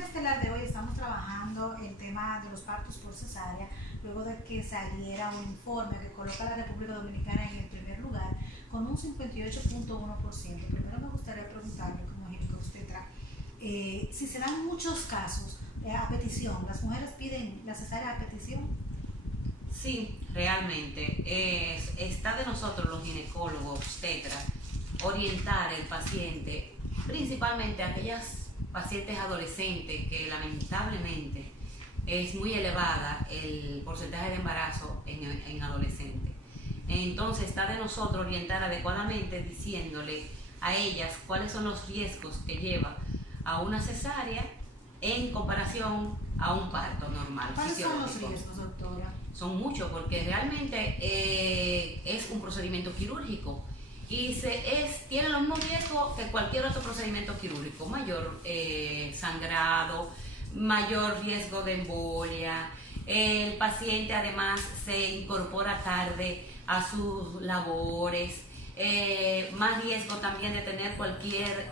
conversación estelar de hoy estamos trabajando el tema de los partos por cesárea, luego de que saliera un informe que coloca a la República Dominicana en el primer lugar con un 58.1%. Primero me gustaría preguntarle, como ginecobstetra, si se dan muchos casos a petición, ¿las mujeres piden la cesárea a petición? Sí, realmente. Está de nosotros los ginecólogos, obstetras, orientar al paciente, principalmente a aquellas pacientes adolescentes que lamentablemente es muy elevada el porcentaje de embarazo en adolescentes. Entonces está de nosotros orientar adecuadamente diciéndole a ellas cuáles son los riesgos que lleva a una cesárea en comparación a un parto normal. ¿Cuáles son los riesgos, doctora? Son muchos, porque realmente es un procedimiento quirúrgico y tiene los mismos riesgos que cualquier otro procedimiento quirúrgico: mayor sangrado, mayor riesgo de embolia, el paciente además se incorpora tarde a sus labores, más riesgo también de tener cualquier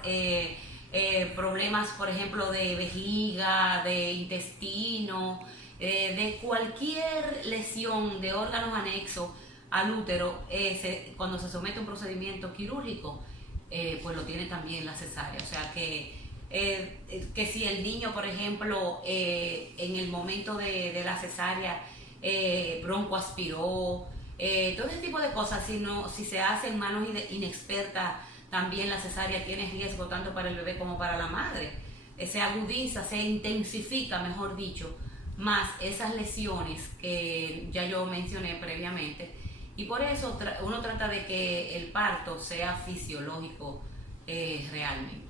problemas, por ejemplo, de vejiga, de intestino, de cualquier lesión de órganos anexos al útero. Cuando se somete a un procedimiento quirúrgico, pues lo tiene también la cesárea. O sea que si el niño, por ejemplo, en el momento de la cesárea broncoaspiró, todo ese tipo de cosas, si se hace en manos inexpertas, también la cesárea tiene riesgo tanto para el bebé como para la madre. Se agudiza, se intensifica, mejor dicho, más esas lesiones que ya yo mencioné previamente, y por eso uno trata de que el parto sea fisiológico realmente.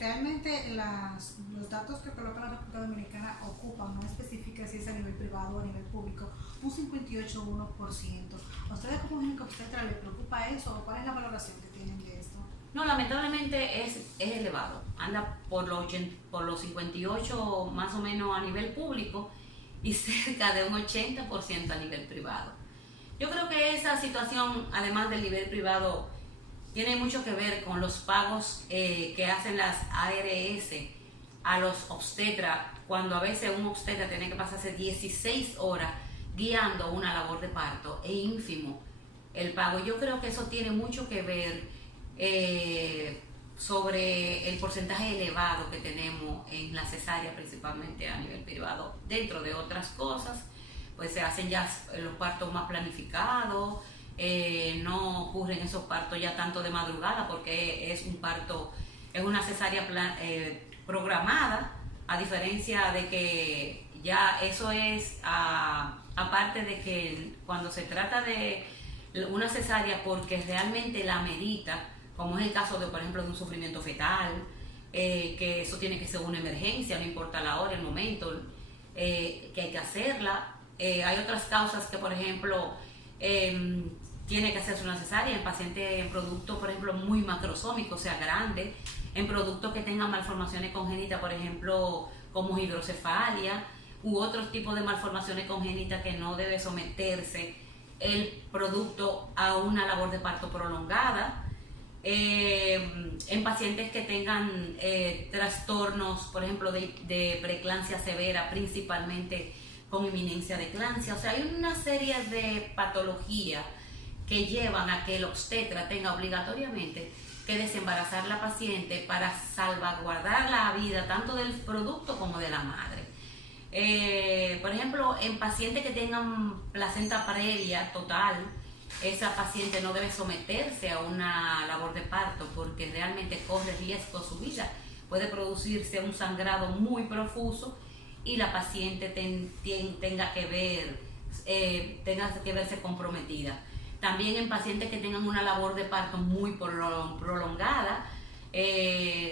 Realmente los datos que coloca la República Dominicana ocupan, no especifica si es a nivel privado o a nivel público, un 58.1%. ¿A ustedes como ginecobstetra les preocupa eso o cuál es la valoración que tienen de esto? No, lamentablemente es elevado, anda por los 58 más o menos a nivel público y cerca de un 80% a nivel privado. Yo creo que esa situación, además del nivel privado, tiene mucho que ver con los pagos que hacen las ARS a los obstetras, cuando a veces un obstetra tiene que pasarse 16 horas guiando una labor de parto. Es ínfimo el pago. Yo creo que eso tiene mucho que ver sobre el porcentaje elevado que tenemos en la cesárea, principalmente a nivel privado. Dentro de otras cosas, pues se hacen ya los partos más planificados. No ocurren esos partos ya tanto de madrugada, porque es una cesárea programada, a diferencia de que ya eso es aparte de que cuando se trata de una cesárea porque realmente la medita, como es el caso de, por ejemplo, de un sufrimiento fetal, que eso tiene que ser una emergencia, no importa la hora, el momento, que hay que hacerla. Hay otras causas que, por ejemplo, tiene que hacerse una cesárea en pacientes en productos, por ejemplo, muy macrosómicos, o sea, grandes, en productos que tengan malformaciones congénitas, por ejemplo, como hidrocefalia u otros tipos de malformaciones congénitas, que no debe someterse el producto a una labor de parto prolongada. En pacientes que tengan trastornos, por ejemplo, de preeclampsia severa, principalmente con inminencia de eclampsia. O sea, hay una serie de patologías que llevan a que el obstetra tenga obligatoriamente que desembarazar a la paciente para salvaguardar la vida tanto del producto como de la madre. Por ejemplo, en pacientes que tengan placenta previa total, esa paciente no debe someterse a una labor de parto porque realmente corre riesgo su vida. Puede producirse un sangrado muy profuso y la paciente tenga que verse comprometida. También en pacientes que tengan una labor de parto muy prolongada,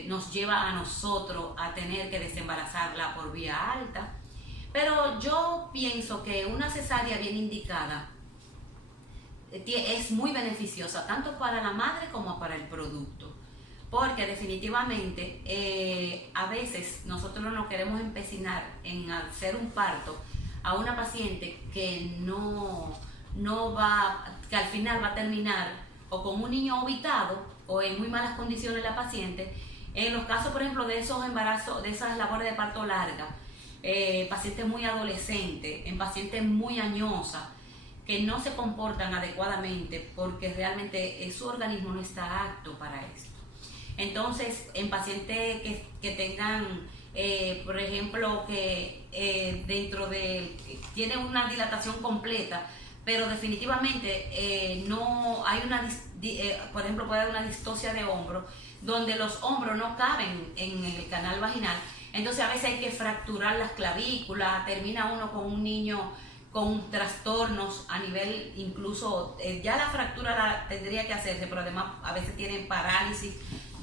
nos lleva a nosotros a tener que desembarazarla por vía alta. Pero yo pienso que una cesárea bien indicada es muy beneficiosa tanto para la madre como para el producto, porque definitivamente a veces nosotros nos queremos empecinar en hacer un parto a una paciente que que al final va a terminar o con un niño obitado o en muy malas condiciones la paciente, En los casos, por ejemplo, de esos embarazos, de esas labores de parto larga, pacientes muy adolescentes, en pacientes muy añosas, que no se comportan adecuadamente porque realmente su organismo no está apto para esto. Entonces, en pacientes que tengan, por ejemplo, que dentro de, tienen una dilatación completa, pero definitivamente no hay una, por ejemplo, puede haber una distosia de hombro, donde los hombros no caben en el canal vaginal, entonces a veces hay que fracturar las clavículas, termina uno con un niño con trastornos a nivel, incluso ya la fractura tendría que hacerse, pero además a veces tienen parálisis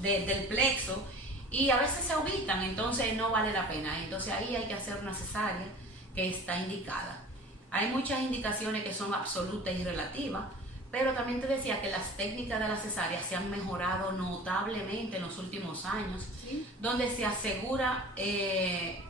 del plexo y a veces se ubican, entonces no vale la pena. Entonces ahí hay que hacer una cesárea que está indicada. Hay muchas indicaciones que son absolutas y relativas, pero también te decía que las técnicas de la cesárea se han mejorado notablemente en los últimos años, ¿sí? Donde se asegura que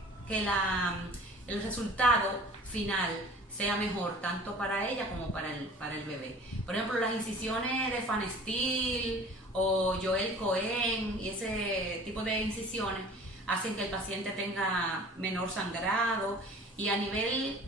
el resultado final sea mejor tanto para ella como para el bebé. Por ejemplo, las incisiones de Fanestil o Joel Cohen y ese tipo de incisiones hacen que el paciente tenga menor sangrado y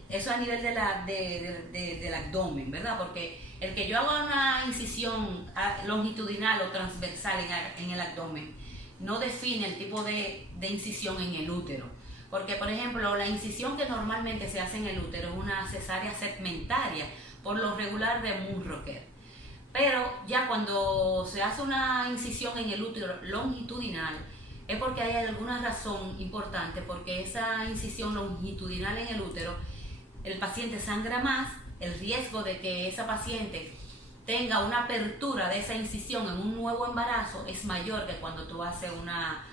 eso a nivel del abdomen, ¿verdad? Porque el que yo haga una incisión longitudinal o transversal en el abdomen no define el tipo de incisión en el útero. Porque, por ejemplo, la incisión que normalmente se hace en el útero es una cesárea segmentaria, por lo regular de Munroker. Pero ya cuando se hace una incisión en el útero longitudinal, es porque hay alguna razón importante, porque esa incisión longitudinal en el útero, el paciente sangra más, el riesgo de que esa paciente tenga una apertura de esa incisión en un nuevo embarazo es mayor que cuando tú haces una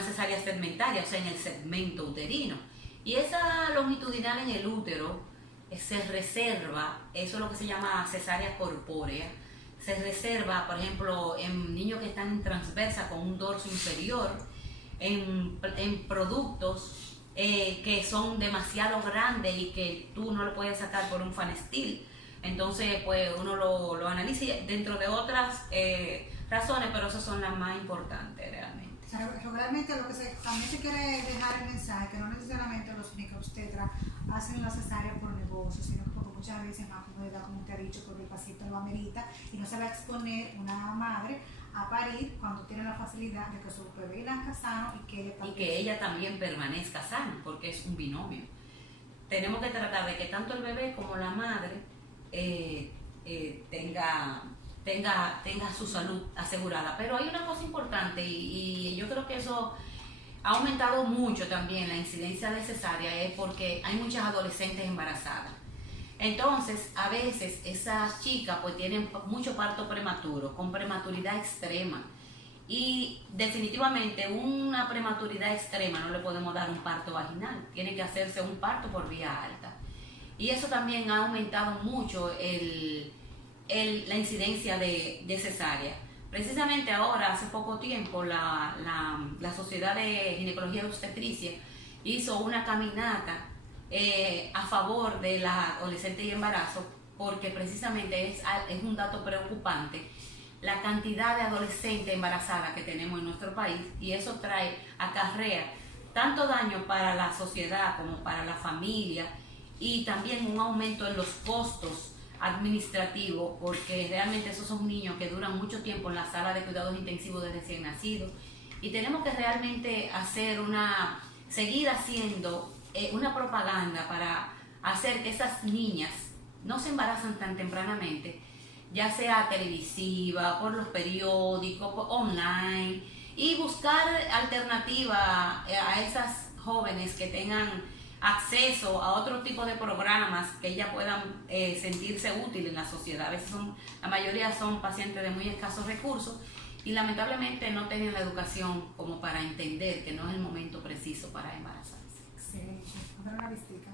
cesárea segmentaria, o sea, en el segmento uterino. Y esa longitudinal en el útero se reserva, eso es lo que se llama cesárea corpórea, se reserva, por ejemplo, en niños que están en transversa con un dorso inferior, en productos que son demasiado grandes y que tú no lo puedes sacar por un Fanestil. Entonces, pues uno lo analiza dentro de otras razones, pero esas son las más importantes realmente. O sea, realmente lo que también se quiere dejar el mensaje, que no necesariamente los ginecobstetras hacen la cesárea por negocio, sino que porque muchas veces más comodidad, como te ha dicho, porque el paciente lo amerita y no se va a exponer una madre a parir cuando tiene la facilidad de que su bebé nazca sano y que ella también permanezca sana, porque es un binomio. Tenemos que tratar de que tanto el bebé como la madre tenga su salud asegurada. Pero hay una cosa importante y yo creo que eso ha aumentado mucho también la incidencia de cesárea, es porque hay muchas adolescentes embarazadas. Entonces, a veces esas chicas pues tienen mucho parto prematuro, con prematuridad extrema. Y definitivamente una prematuridad extrema no le podemos dar un parto vaginal, tiene que hacerse un parto por vía alta. Y eso también ha aumentado mucho la incidencia de cesárea. Precisamente ahora, hace poco tiempo, la Sociedad de Ginecología y Obstetricia hizo una caminata a favor de las adolescentes y embarazo, porque precisamente es un dato preocupante la cantidad de adolescentes embarazadas que tenemos en nuestro país, y eso acarrea tanto daño para la sociedad como para la familia, y también un aumento en los costos administrativos, porque realmente esos son niños que duran mucho tiempo en la sala de cuidados intensivos de recién nacidos, y tenemos que realmente seguir haciendo una propaganda para hacer que esas niñas no se embarazan tan tempranamente, ya sea televisiva, por los periódicos, online, y buscar alternativas a esas jóvenes que tengan acceso a otro tipo de programas que ellas puedan sentirse útiles en la sociedad. A veces la mayoría son pacientes de muy escasos recursos y lamentablemente no tienen la educación como para entender que no es el momento preciso para embarazarse. Excelente. Otra vistica.